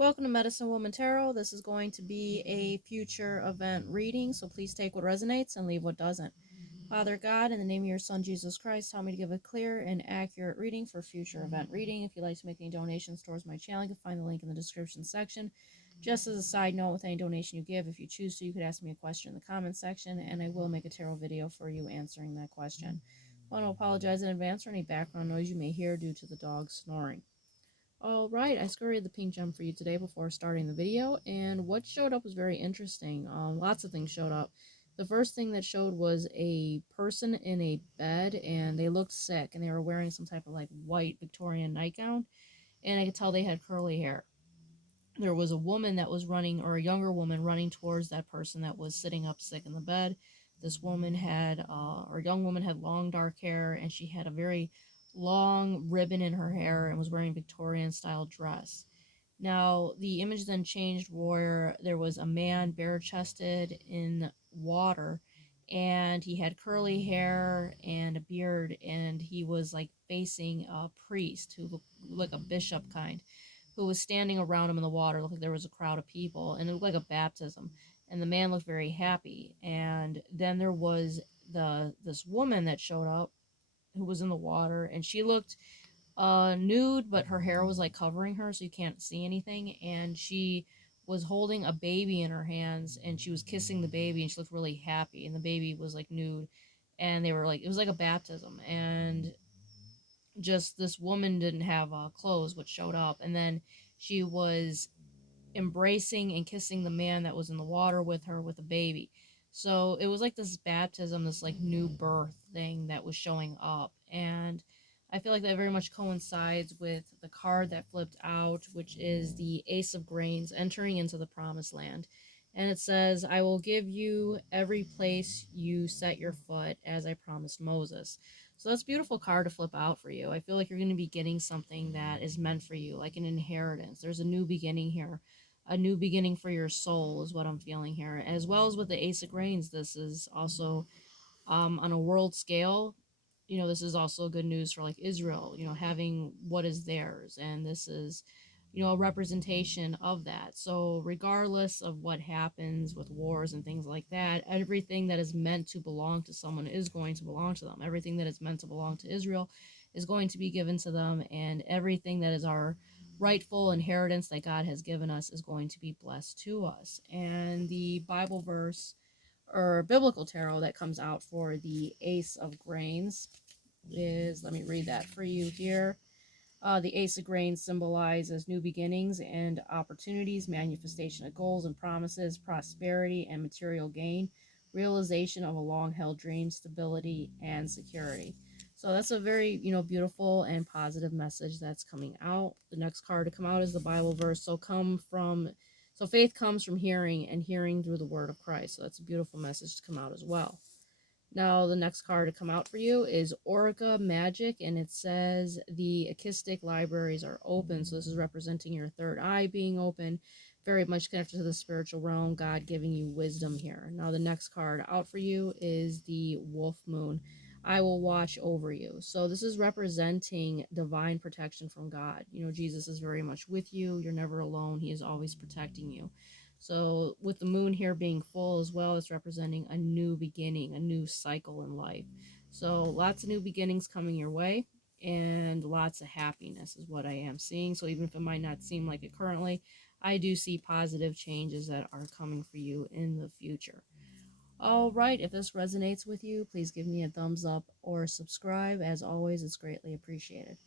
Welcome to Medicine Woman Tarot. This is going to be a future event reading, so please take what resonates and leave what doesn't. Father God, in the name of your Son Jesus Christ, help me to give a clear and accurate reading for future event reading. If you'd like to make any donations towards my channel, you can find the link in the description section. Just as a side note, with any donation you give, if you choose to, you could ask me a question in the comment section, and I will make a tarot video for you answering that question. I want to apologize in advance for any background noise you may hear due to the dog snoring. Alright, I scurried the pink gem for you today before starting the video, and what showed up was very interesting. Lots of things showed up. The first thing that showed was a person in a bed, and they looked sick, and they were wearing some type of like white Victorian nightgown, and I could tell they had curly hair. There was a woman that was running, or a younger woman running towards that person that was sitting up sick in the bed. This woman had, or young woman had long dark hair, and she had a very long ribbon in her hair and was wearing Victorian style dress. Now, the image then changed where there was a man bare chested in water, and he had curly hair and a beard, and he was like facing a priest who looked like a bishop kind, who was standing around him in the water. It looked like there was a crowd of people, and it looked like a baptism. And the man looked very happy. And then there was this woman that showed up who was in the water, and she looked nude, but her hair was like covering her, so you can't see anything. And she was holding a baby in her hands, and she was kissing the baby, and she looked really happy. And the baby was like nude, and they were like, it was like a baptism. And just this woman didn't have clothes, which showed up, and then she was embracing and kissing the man that was in the water with her with a baby. So it was like this baptism, this like new birth thing that was showing up. And I feel like that very much coincides with the card that flipped out, which is the Ace of Grains entering into the promised land. And it says, I will give you every place you set your foot as I promised Moses. So that's a beautiful card to flip out for you. I feel like you're going to be getting something that is meant for you, like an inheritance. There's a new beginning here. A new beginning for your soul is what I'm feeling here. As well as with the Ace of Grains, this is also on a world scale. This is also good news for like Israel, having what is theirs. And this is, a representation of that. So regardless of what happens with wars and things like that, everything that is meant to belong to someone is going to belong to them. Everything that is meant to belong to Israel is going to be given to them, and everything that is our rightful inheritance that God has given us is going to be blessed to us. And the Bible verse or biblical tarot that comes out for the Ace of Grains is, let me read that for you here. The Ace of Grains symbolizes new beginnings and opportunities, manifestation of goals and promises, prosperity and material gain, realization of a long-held dream, stability and security. So that's a very, beautiful and positive message that's coming out. The next card to come out is the Bible verse. So faith comes from hearing, and hearing through the word of Christ. So that's a beautiful message to come out as well. Now, the next card to come out for you is Orica Magic, and it says the Akistic libraries are open. So this is representing your third eye being open, very much connected to the spiritual realm, God giving you wisdom here. Now, the next card out for you is the Wolf Moon. I will watch over you. So this is representing divine protection from God. Jesus is very much with you. You're never alone. He is always protecting you. So with the moon here being full as well, it's representing a new beginning, a new cycle in life. So lots of new beginnings coming your way, and lots of happiness is what I am seeing. So even if it might not seem like it currently, I do see positive changes that are coming for you in the future. All right, if this resonates with you, please give me a thumbs up or subscribe. As always, it's greatly appreciated.